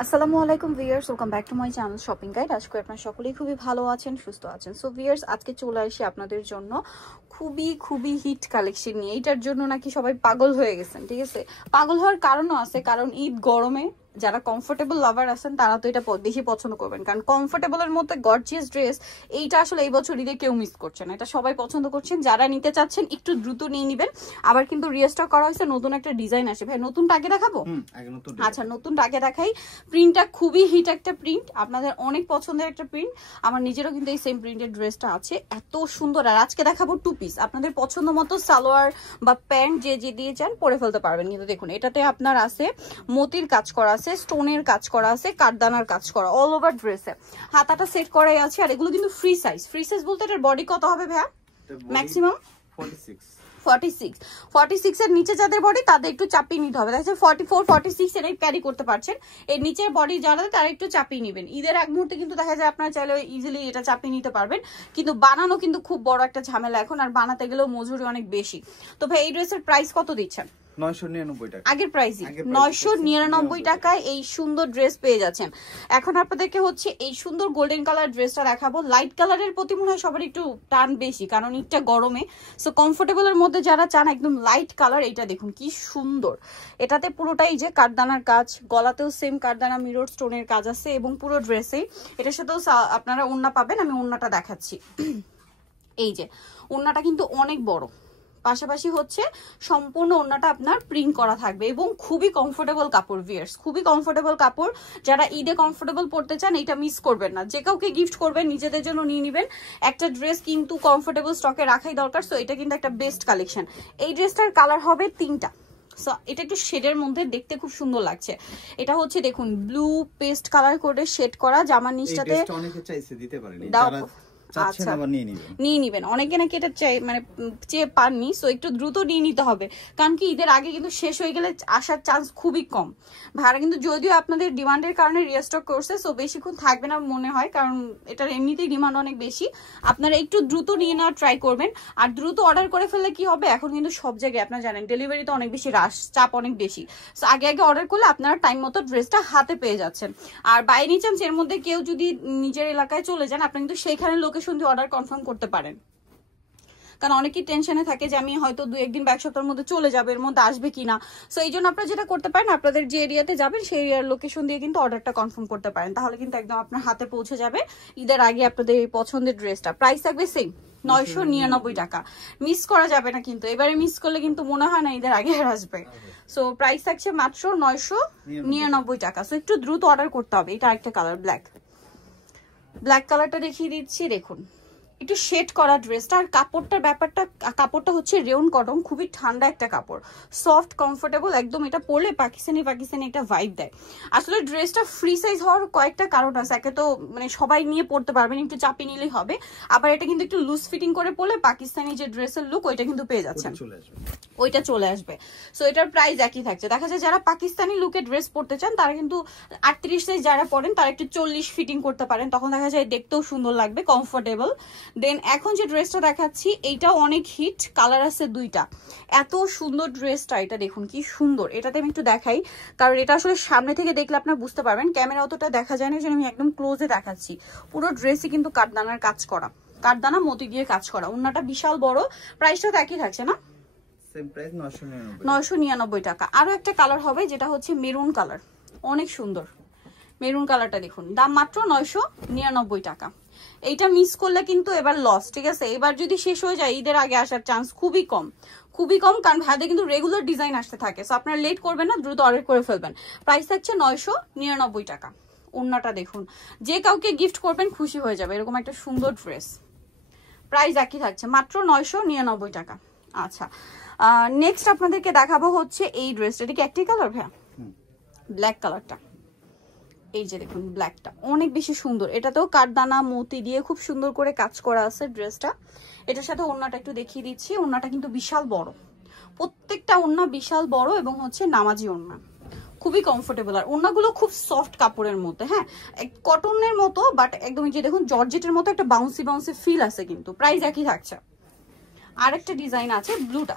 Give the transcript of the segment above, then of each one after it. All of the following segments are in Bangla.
আসসালামু আলাইকুম viewers, welcome back to my channel shopping guide. আশা করি আপনারা সকলেই খুবই ভালো আছেন, সুস্থ আছেন। সো ভিউয়ার্স, আজকে চলে আসি আপনাদের জন্য খুবই হিট কালেকশন নিয়ে। এটার জন্য নাকি সবাই পাগল হয়ে গেছেন, ঠিক আছে? পাগল হওয়ার কারণও আছে, কারণ ঈদ গরমে যারা কমফোর্টেবল লাভার আছেন তারা তো এটা বেশি পছন্দ করবেন, কারণ কমফোর্টেবলের মধ্যে গর্জিয়াস ড্রেস এইটা আসলে এই বছর ঈদে কেউ মিস করছে না, এটা সবাই পছন্দ করছেন। যারা নিতে চাচ্ছেন একটু দ্রুত নিয়ে নেবেন। আবার কিন্তু রিস্টক করা হয়েছে, নতুন একটা ডিজাইন আসে। ভাই নতুনটা আগে দেখাবো? আচ্ছা, নতুনটা আগে দেখাই। প্রিন্টটা খুবই হিট একটা প্রিন্ট, আপনাদের অনেক পছন্দের একটা প্রিন্ট। আমার নিজেরও কিন্তু এই সেম প্রিন্টের ড্রেসটা আছে, এত সুন্দর। আর আজকে দেখাবো টু পিস, আপনাদের পছন্দ মতো সালোয়ার বা প্যান্ট যে দিয়ে চান পরে ফেলতে পারবেন। কিন্তু দেখুন, এটাতে আপনার আছে মতির কাজ করা আছে, স্টোনের কাজ করা আছে, কাঠদানার কাজ করা, অল ওভার ড্রেসে হাতাটা সেট করাই আছে। আর এগুলো কিন্তু ফ্রি সাইজ। ফ্রি সাইজ বলতে এটার বডি কত হবে ভাইয়া? ম্যাক্সিমাম 46 এর নিচে যাদের বডি তাদের একটু চাপিয়ে নিতে হবে। দেখা যাচ্ছে 44 46 এর ক্যারি করতে পারছেন। এর নিচের বডি যারা তারা একটু চাপিয়ে নেবেন। ঈদের এক মুহূর্তে কিন্তু দেখা যায় আপনারা চাইলে ইজিলি এটা চাপিয়ে নিতে পারবেন, কিন্তু বানানো কিন্তু খুব বড় একটা ঝামেলা এখন, আর বানাতে গেলেও মজুরি অনেক বেশি। তো ভাই এই ড্রেসের প্রাইস কত দিচ্ছেন? 999 টাকা। আগের প্রাইসই 999 টাকায় এই সুন্দর ড্রেস পেয়ে যাচ্ছেন। এখন আপনাদেরকে হচ্ছে এই সুন্দর গোল্ডেন কালার ড্রেসটা দেখাবো। লাইট কালারের প্রতি মনে হয় সবার একটু টান বেশি, কারণ এটা গরমে। সো কমফোর্টেবলের মধ্যে যারা চান একদম লাইট কালার, এটা দেখুন কি সুন্দর। এটাতে পুরোটাই যে কাঠদানার কাজ, গলাতেও সেম কাঠদানা মিরর স্টোনের কাজ আছে, এবং পুরো ড্রেসেই এটার সাথেও আপনারা ওড়না পাবেন। আমি ওড়নাটা দেখাচ্ছি। এই যে ওড়নাটা কিন্তু অনেক বড়, পাশাপাশি হচ্ছে সম্পূর্ণ ওড়নাটা আপনার প্রিন্ট করা থাকবে, এবং খুবই কমফোর্টেবল কাপড় ভিউয়ার্স, খুবই কমফোর্টেবল কাপড়। যারা ঈদে কমফোর্টেবল পড়তে চান এটা মিস করবেন না। যে কাউকে গিফট করবেন, নিজেদের জন্য নিয়ে নেবেন। একটা ড্রেস কিন্তু কমফোর্টেবল স্টকে রাখাই দরকার। সো এটা কিন্তু একটা বেস্ট কালেকশন। এই ড্রেসটার কালার হবে তিনটা। সো এটা একটু শেডের মধ্যে দেখতে খুব সুন্দর লাগছে। এটা হচ্ছে দেখুন ব্লু পেস্ট কালার করে শেড করা, জামার নিচটাতে অনেকে চাইছে দিতে পারেনি, আচ্ছা নিয়ে নিবেন। অনেকে নাকি এটা চাই মানে চেয়ে পাননি, সো একটু দ্রুত নিয়ে নিতে হবে, কারণ কি ঈদের আগে কিন্তু শেষ হয়ে গেলে আসার চান্স খুবই কম। ভাড়া কিন্তু যদিও আপনাদের ডিমান্ডের কারণে রিস্টক করছে, সো বেশিক্ষণ থাকবে না মনে হয়, কারণ এটার এমনিতেই ডিমান্ড অনেক বেশি। আপনারা একটু দ্রুত নিয়ে নেওয়ার ট্রাই করবেন। আর দ্রুত অর্ডার করে ফেললে কি হবে, এখন কিন্তু সব জায়গায় আপনারা জানেন ডেলিভারিতে অনেক বেশি রাশ, চাপ অনেক বেশি। সো আগে অর্ডার করলে আপনারা টাইম মতো ড্রেসটা হাতে পেয়ে যাচ্ছেন। আর বাই এনি চান্স এর মধ্যে কেউ যদি নিজের এলাকায় চলে যান, আপনি কিন্তু সেখানে লোকেশন দিয়ে অর্ডার কনফার্ম করতে পারেন, কারণ অনেকেই টেনশনে থাকে যে আমি হয়তো 2-1 দিন বা এক সপ্তাহের মধ্যে চলে যাবে, এর মধ্যে আসবে কিনা। সো এই জন্য আপনারা যেটা করতে পারেন, আপনাদের যে এরিয়াতে যাবেন সেই এরিয়ার লোকেশন দিয়ে কিন্তু অর্ডারটা কনফার্ম করতে পারেন, তাহলে কিন্তু একদম আপনার হাতে পৌঁছে যাবে ঈদের আগে আপনাদের এই পছন্দের ড্রেসটা। প্রাইস থাকবে সেম 999 টাকা। মিস করা যাবে না কিন্তু, এবারে মিস করলে কিন্তু মনে হয় না ঈদের আগে আর আসবে। সো প্রাইস থাকছে মাত্র 999 টাকা। সো একটু দ্রুত অর্ডার করতে হবে। এটা আরেকটা কালার, ব্ল্যাক কালারটা দেখিয়ে দিচ্ছি। দেখুন একটু শেড করা ড্রেসটা, আর কাপড়টার ব্যাপারটা, কাপড়টা হচ্ছে রেয়ন কটন, খুবই ঠান্ডা একটা কাপড়, সফট কমফোর্টেবল একদম। এটা পরলে পাকিস্তানি একটা ভাইব দেয়। আসলে ড্রেসটা ফ্রি সাইজ হওয়ার কয়েকটা কারণ আছে। একে তো মানে সবাই নিয়ে পড়তে পারবেন, একটু চাপিয়ে নিলেই হবে। আবার এটা কিন্তু একটু লুজ ফিটিং করে পরলে পাকিস্তানি যে ড্রেসের লুক ওইটা কিন্তু পেয়ে যাচ্ছেন, ওইটা চলে আসবে। সো এটার প্রাইস একই থাকছে। দেখা যায় যারা পাকিস্তানি লুকে ড্রেস পরতে চান তারা কিন্তু 38 সাইজ যারা পরেন তারা একটু 40 ফিটিং করতে পারেন, তখন দেখা যায় দেখতেও সুন্দর লাগবে, কমফোর্টেবল। দেন এখন যে ড্রেসটা দেখাচ্ছি এইটাও অনেক হিট, কালার আছে দুইটা। এত সুন্দর ড্রেসটা, এটা দেখুন কি সুন্দর। এটাতে আমি একটু দেখাই, কারণ এটা আসলে সামনে থেকে দেখলে আপনারা বুঝতে পারবেন, ক্যামেরা অতটা দেখা যায় না, যে আমি একদম ক্লোজে দেখাচ্ছি। পুরো ড্রেসই কিন্তু কাঠদানার কাজ করা, কাঠদানা মতি দিয়ে কাজ করা। ওন্নাটা বিশাল বড়। প্রাইসটা তো একই থাকছে না? সেম প্রাইস 999 টাকা। আরো একটা কালার হবে যেটা হচ্ছে মেরুন কালার, অনেক সুন্দর মেরুন কালারটা দেখুন, দাম মাত্র 999 টাকা। এইটা মিস করলে কিন্তু এবার লস, ঠিক আছে? এবার যদি শেষ হয়ে যায় ঈদের আগে আসার চান্স খুবই কম, কারণ ভাইদের কিন্তু রেগুলার ডিজাইন আসতে থাকে। সো আপনারা লেট করবেন না, দ্রুত অর্ডার করে ফেলবেন। প্রাইস থাকছে 999 টাকা। ওড়নাটা দেখুন, যে কাউকে গিফট করবেন খুশি হয়ে যাবে এরকম একটা সুন্দর ড্রেস। প্রাইস একই থাকছে মাত্র 999 টাকা। আচ্ছা, নেক্সট আপনাদেরকে দেখাবো হচ্ছে এই ড্রেসটা। এটা কি একটি কালার ভাইয়া? ব্ল্যাক কালারটা, এই যে দেখুন ব্ল্যাকটা অনেক বেশি সুন্দর। এটাতেও কাঠদানা মতি দিয়ে খুব সুন্দর করে কাজ করা আছে ড্রেসটা। এটার সাথে ওড়নাটা একটু দেখিয়ে দিচ্ছি। ওড়নাটা কিন্তু বিশাল বড়, প্রত্যেকটা ওড়না বিশাল বড়, এবং হচ্ছে নামাজি ওড়না, খুবই কমফোর্টেবল। আর ওড়নাগুলো খুব সফট কাপড়ের মধ্যে, হ্যাঁ কটনের মতো, বাট একদম যে দেখুন জর্জেটের মতো একটা বাউন্সি ফিল আছে। কিন্তু প্রাইস একই থাকছে। আরেকটা ডিজাইন আছে ব্লুটা,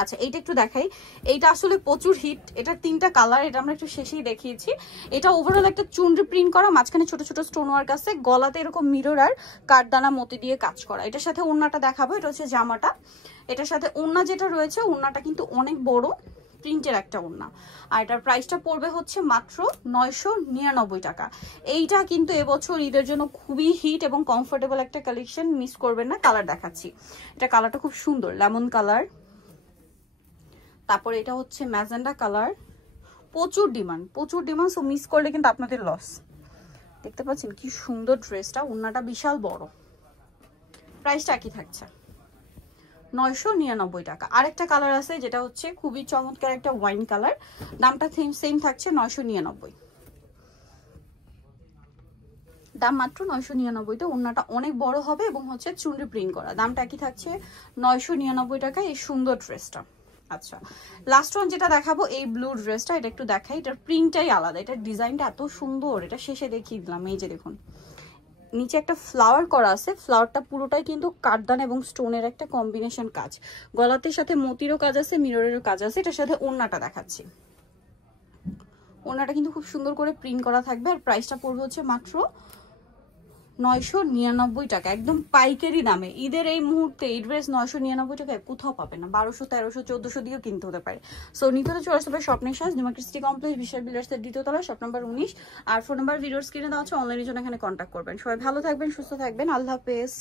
আচ্ছা এইটা একটু দেখাই, এইটা আসলে প্রচুর হিট, এটার 3টা কালার, এটা আমরা একটু শেষেই দেখিয়েছি। এটা ওভারঅল একটা চুনরি প্রিন্ট করা, মাঝখানে ছোট ছোট স্টোন ওয়ার্ক আছে, গলাতে এরকম মিরর আর কাঠদানা মতি দিয়ে কাজ করা। এটার সাথে ওড়নাটা দেখাবো, এটা হচ্ছে জামাটা। এটার সাথে ওড়না যেটা রয়েছে, ওড়নাটা কিন্তু অনেক বড় প্রিন্টের একটা ওড়না, আর এটার প্রাইসটা পড়বে হচ্ছে মাত্র 999 টাকা। এইটা কিন্তু এবছর ঈদের জন্য খুবই হিট এবং কমফোর্টেবল একটা কালেকশন, মিস করবেন না। কালার দেখাচ্ছি, এটা কালারটা খুব সুন্দর, লেমন কালার। তারপরে এটা হচ্ছে ম্যাজেন্ডা কালার, প্রচুর ডিমান্ড, সো মিস করলে কিন্তু আপনাদের লস। দেখতে পাচ্ছেন কি সুন্দর ড্রেসটা, ওড়নাটা বিশাল বড়। প্রাইসটা কি থাকছে? 999 টাকা। আরেকটা কালার আছে যেটা হচ্ছে খুবই চমৎকার একটা ওয়াইন কালার, দামটা সেম থাকছে 999, দাম মাত্র 999। ওড়নাটা অনেক বড় হবে এবং হচ্ছে চুনরি প্রিন্ট করা, দামটা কি থাকছে 999 টাকা এই সুন্দর ড্রেসটা। আচ্ছা লাস্ট ওয়ান যেটা দেখাবো, এই ব্লু ড্রেসটা, এটা একটু দেখাই, এটার প্রিন্টটাই আলাদা, এটার ডিজাইনটা এত সুন্দর, এটা শেষে দেখিয়ে দিলাম। এই যে দেখুন নিচে একটা ফ্লাওয়ার করা আছে, ফ্লাওয়ারটা পুরোটাই কিন্তু কাঠদান এবং স্টোনের একটা কম্বিনেশন কাজ, গলাতে সাথে মতিরও কাজ আছে, মিররেরও কাজ আছে। এটার সাথে ওড়নাটা দেখাচ্ছি, ওড়নাটা কিন্তু খুব সুন্দর করে প্রিন্ট করা থাকবে, আর প্রাইসটা পড়বে হচ্ছে মাত্র 999 টাকা, একদম পাইকারি দামে। ঈদের এই মুহূর্তে এই ড্রেস 999 টাকায় কোথাও পাবে না, 1200, 1300, 1400 দিয়েও কিনতে হতে পারে। সো নিতে হলে চলে আসতে হবে স্বপ্নের সাজ, নিউমার্কেট সিটি কমপ্লেক্স, বিশাল বিল্ডার্সের 2য় তলা, শপ নাম্বার 19। আর ফোন নাম্বার ভিডিওর স্ক্রিনে দেওয়া আছে, অনলাইনের জন্য এখানে কন্ট্যাক্ট করবেন। সবাই ভালো থাকবেন, সুস্থ থাকবেন, আল্লাহ হাফেজ।